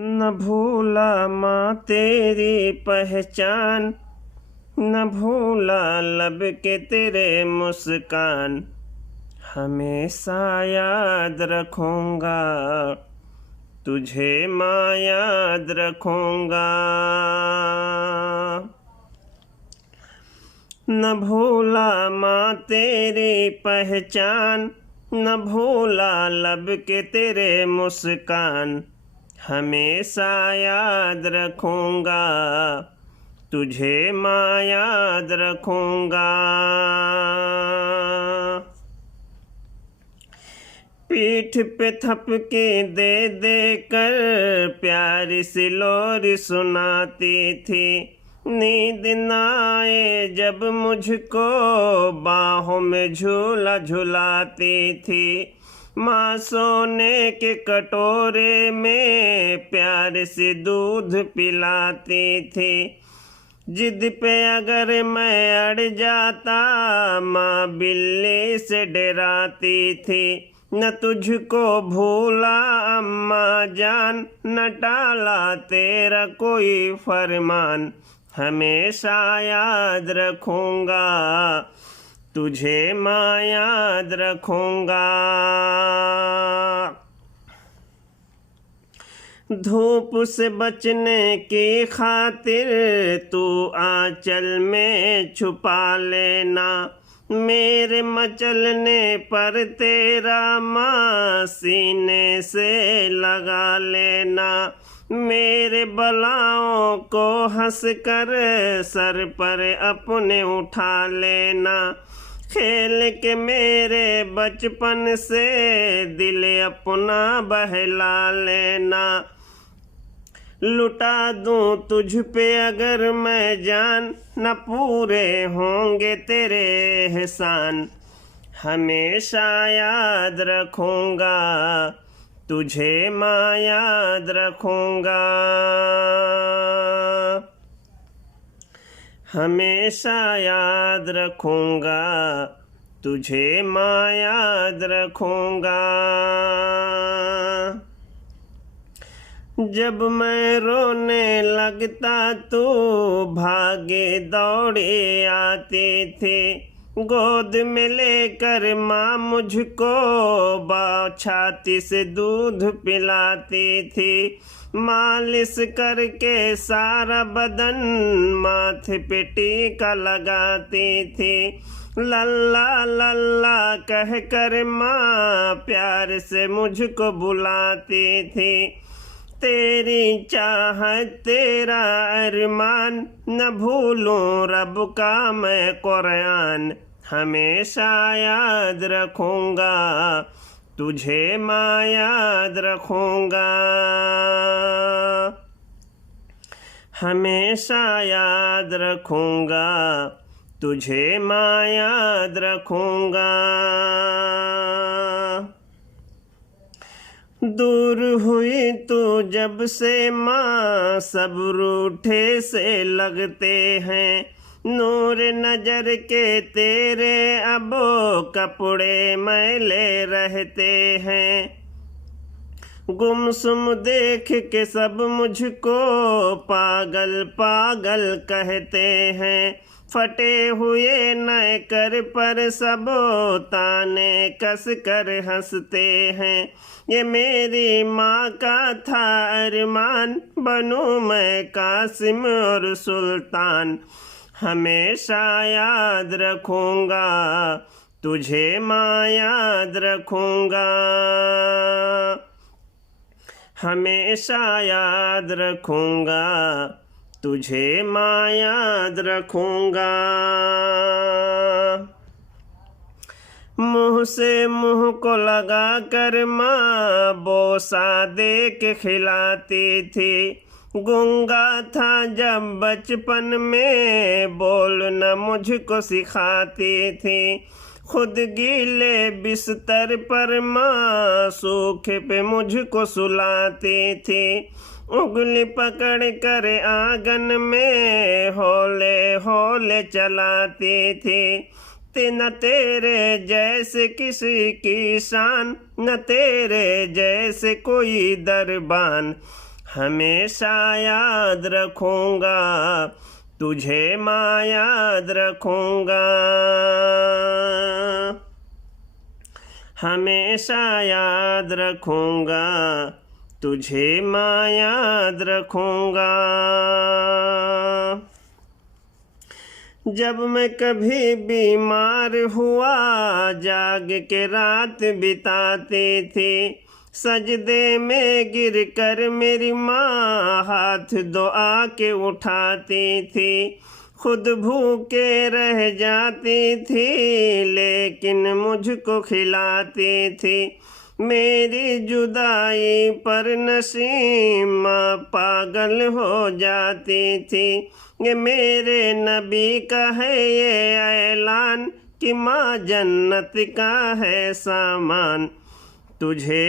न भूला माँ तेरी पहचान, न भूला लब के तेरे मुस्कान। हमेशा याद रखूँगा तुझे माँ, याद रखूँगा। न भूला माँ तेरी पहचान, न भूला लब के तेरे मुस्कान। हमेशा याद रखूँगा तुझे माँ, याद रखूँगा। पीठ पे थपके दे दे कर प्यारी सी लोरी सुनाती थी। नींद न आए जब मुझको बाहों में झूला झुलाती थी। माँ सोने के कटोरे में प्यार से दूध पिलाती थी। जिद पे अगर मैं अड़ जाता माँ बिल्ली से डराती थी। न तुझको भूला अम्मा जान, न टाला तेरा कोई फरमान। हमेशा याद रखूँगा तुझे माँ, याद रखूँगा। धूप से बचने की खातिर तू आंचल में छुपा लेना। मेरे मचलने पर तेरा माँ सीने से लगा लेना। मेरे बलाओं को हंस कर सर पर अपने उठा लेना। खेल के मेरे बचपन से दिल अपना बहला लेना। लुटा दूं तुझ पे अगर मैं जान, न पूरे होंगे तेरे एहसान। हमेशा याद रखूँगा तुझे माँ, याद रखूँगा। हमेशा याद रखूँगा तुझे माँ, याद रखूँगा। जब मैं रोने लगता तू भागे दौड़े आती थी। गोद में लेकर माँ मुझको छाती से दूध पिलाती थी। मालिश करके सारा बदन माथे पे टीका लगाती थी। लल्ला लल्ला कह कर माँ प्यार से मुझको बुलाती थी। तेरी चाहत तेरा अरमान, न भूलूं रब का मैं कुरान। हमेशा याद रखूँगा तुझे माँ, याद रखूँगा। हमेशा याद रखूँगा तुझे माँ, याद रखूँगा। दूर हुई तू जब से माँ सब रूठे से लगते हैं। नूर नजर के तेरे अब कपड़े मैले रहते हैं। गुमसुम देख के सब मुझको पागल पागल कहते हैं। फटे हुए नए कर पर सब ताने कस कर हंसते हैं। ये मेरी माँ का था अरमान, बनूं मैं कासिम और सुल्तान। हमेशा याद रखूँगा तुझे माँ, याद रखूँगा। हमेशा याद रखूँगा तुझे माँ, याद रखूँगा। मुँह से मुँह को लगा कर माँ बोसा दे के खिलाती थी। गूंगा था जब बचपन में बोलना मुझको सिखाती थी। खुद गीले बिस्तर पर माँ सूखे पे मुझको सुलाती थी। उंगली पकड़ कर आंगन में हौले हौले चलाती थी। न तेरे जैसे किसी की शान, न तेरे जैसे कोई दरबान। हमेशा याद रखूँगा तुझे माँ याद रखूँगा, हमेशा याद रखूँगा तुझे माँ याद रखूँगा। जब मैं कभी बीमार हुआ जाग के रात बिताती थी, सजदे में गिर कर मेरी माँ हाथ दुआ के उठाती थी। खुद भूखे रह जाती थी लेकिन मुझको खिलाती थी। मेरी जुदाई पर नसीमा पागल हो जाती थी। ये मेरे नबी का है ये ऐलान कि माँ जन्नत का है सामान, तुझे